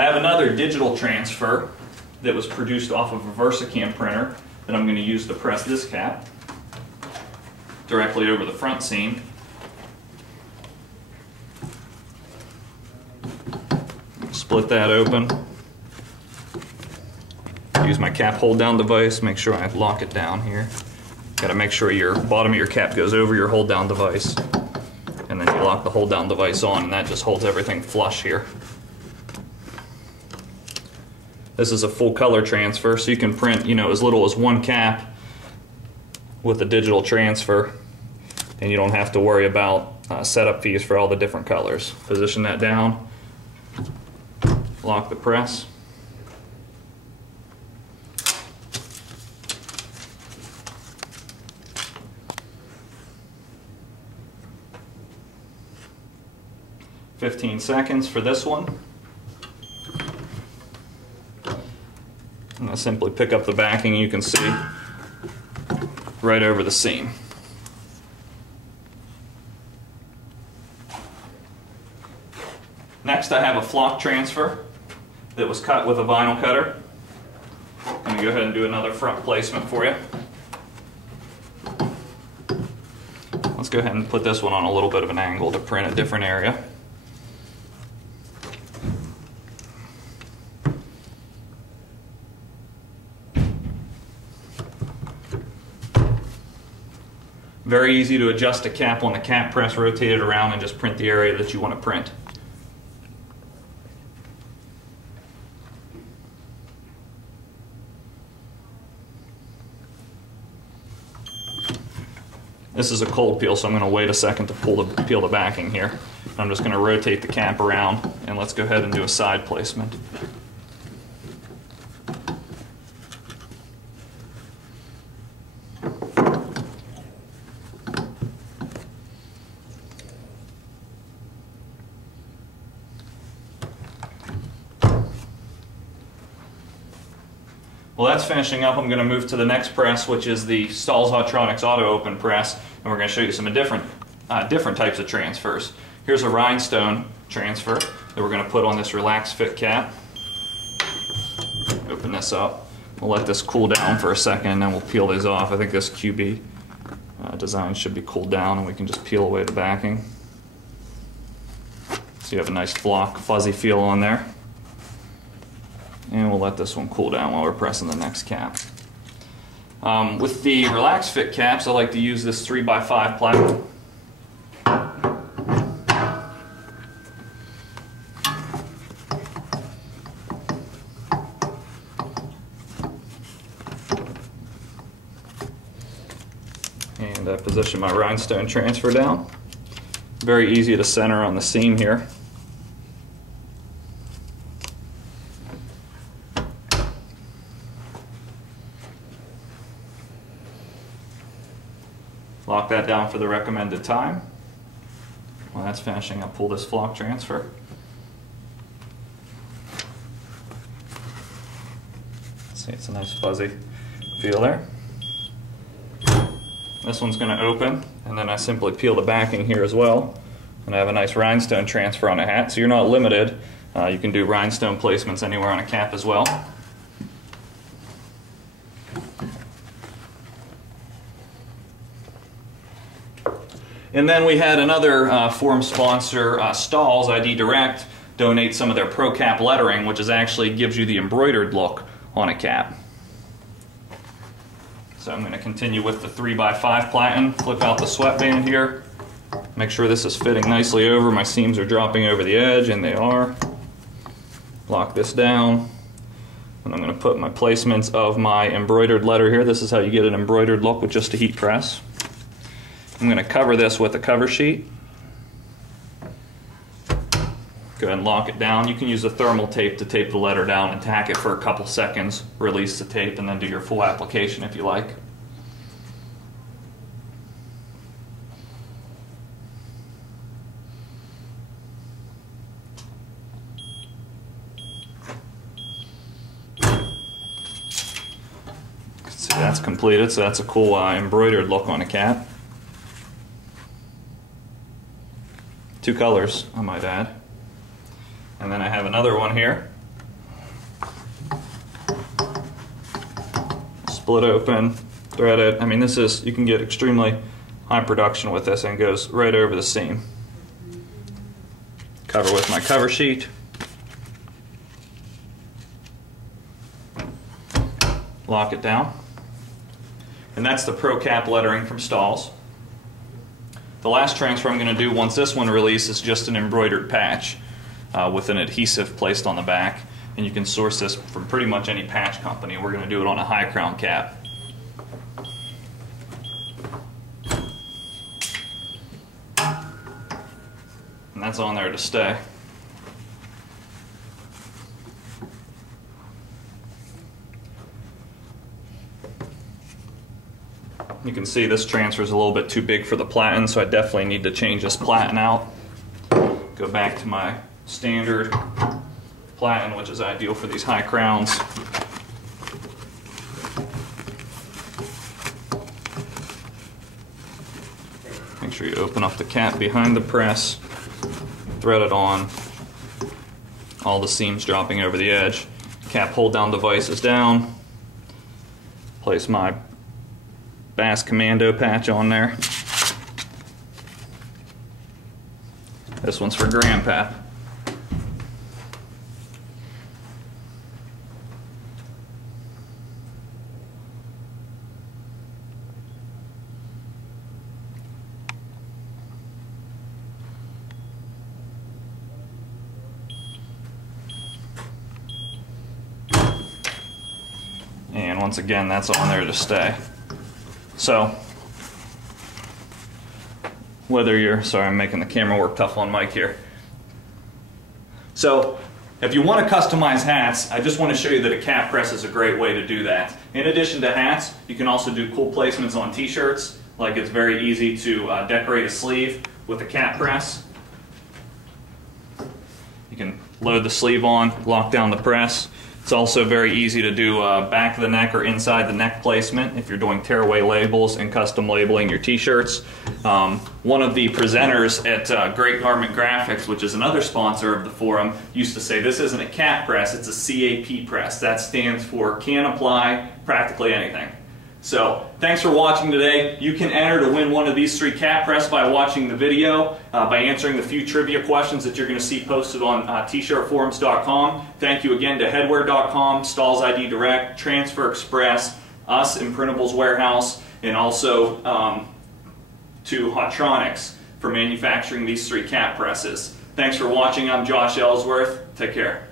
I have another digital transfer that was produced off of a VersaCam printer that I'm going to use to press this cap directly over the front seam. Split that open. Use my cap hold down device, make sure I lock it down here. Got to make sure your bottom of your cap goes over your hold down device, and then you lock the hold down device on, and that just holds everything flush here. This is a full color transfer, so you can print, as little as one cap with a digital transfer, and you don't have to worry about setup fees for all the different colors. Position that down, lock the press. "15 seconds for this one. And I simply pick up the backing, and you can see right over the seam. Next, I have a flock transfer that was cut with a vinyl cutter. I'm going to go ahead and do another front placement for you. Let's go ahead and put this one on a little bit of an angle to print a different area. Very easy to adjust a cap on the cap press, rotate it around, and just print the area that you want to print. This is a cold peel, so I'm going to wait a second to peel the backing here. I'm just going to rotate the cap around, and let's go ahead and do a side placement. Well, that's finishing up. I'm going to move to the next press, which is the Stahl's Autronics Auto Open Press, and we're going to show you some different types of transfers. Here's a rhinestone transfer that we're going to put on this relaxed fit cap. Open this up. We'll let this cool down for a second, and then we'll peel these off. I think this QB design should be cooled down, and we can just peel away the backing. So you have a nice flock, fuzzy feel on there. And we'll let this one cool down while we're pressing the next cap. With the relaxed fit caps, I like to use this 3x5 platinum. And I position my rhinestone transfer down. Very easy to center on the seam here. Lock that down for the recommended time. While that's finishing, I'll pull this flock transfer. See, it's a nice fuzzy feel there. This one's going to open, and then I simply peel the backing here as well. And I have a nice rhinestone transfer on a hat, so you're not limited. You can do rhinestone placements anywhere on a cap as well. And then we had another forum sponsor, Stahl's ID Direct, donate some of their Pro Cap lettering, which actually gives you the embroidered look on a cap. So I'm going to continue with the 3x5 platen, flip out the sweatband here, make sure this is fitting nicely over, my seams are dropping over the edge, and they are. Lock this down, and I'm going to put my placements of my embroidered letter here. This is how you get an embroidered look with just a heat press. I'm going to cover this with a cover sheet. Go ahead and lock it down. You can use a thermal tape to tape the letter down and tack it for a couple seconds, release the tape, and then do your full application if you like. See, that's completed, so that's a cool embroidered look on a cap. Two colors, I might add. And then I have another one here split open, thread it. I mean, this is, you can get extremely high production with this, and it goes right over the seam. Cover with my cover sheet. Lock it down. And that's the Pro Cap lettering from Stahl's. The last transfer I'm going to do once this one releases is just an embroidered patch with an adhesive placed on the back. And you can source this from pretty much any patch company. We're going to do it on a high crown cap. And that's on there to stay. You can see this transfer is a little bit too big for the platen, so I definitely need to change this platen out. Go back to my standard platen, which is ideal for these high crowns. Make sure you open up the cap behind the press, thread it on, all the seams dropping over the edge. Cap hold down device is down. Place my Bass Commando patch on there. This one's for Grandpap. And once again, that's on there to stay. So, whether you're, sorry, I'm making the camera work tough on Mike here. So, if you want to customize hats, I just want to show you that a cap press is a great way to do that. In addition to hats, you can also do cool placements on t-shirts. Like, it's very easy to decorate a sleeve with a cap press. You can load the sleeve on, lock down the press. It's also very easy to do back of the neck or inside the neck placement if you're doing tearaway labels and custom labeling your t-shirts. One of the presenters at Great Garment Graphics, which is another sponsor of the forum, used to say this isn't a cap press, it's a CAP press. That stands for can apply practically anything. So, thanks for watching today. You can enter to win one of these 3 cap press by watching the video, by answering the few trivia questions that you're going to see posted on t-shirtforums.com. Thank you again to Headwear.com, Stahl's ID Direct, Transfer Express, us, Imprintables Warehouse, and also to Hotronics for manufacturing these 3 cap presses. Thanks for watching. I'm Josh Ellsworth. Take care.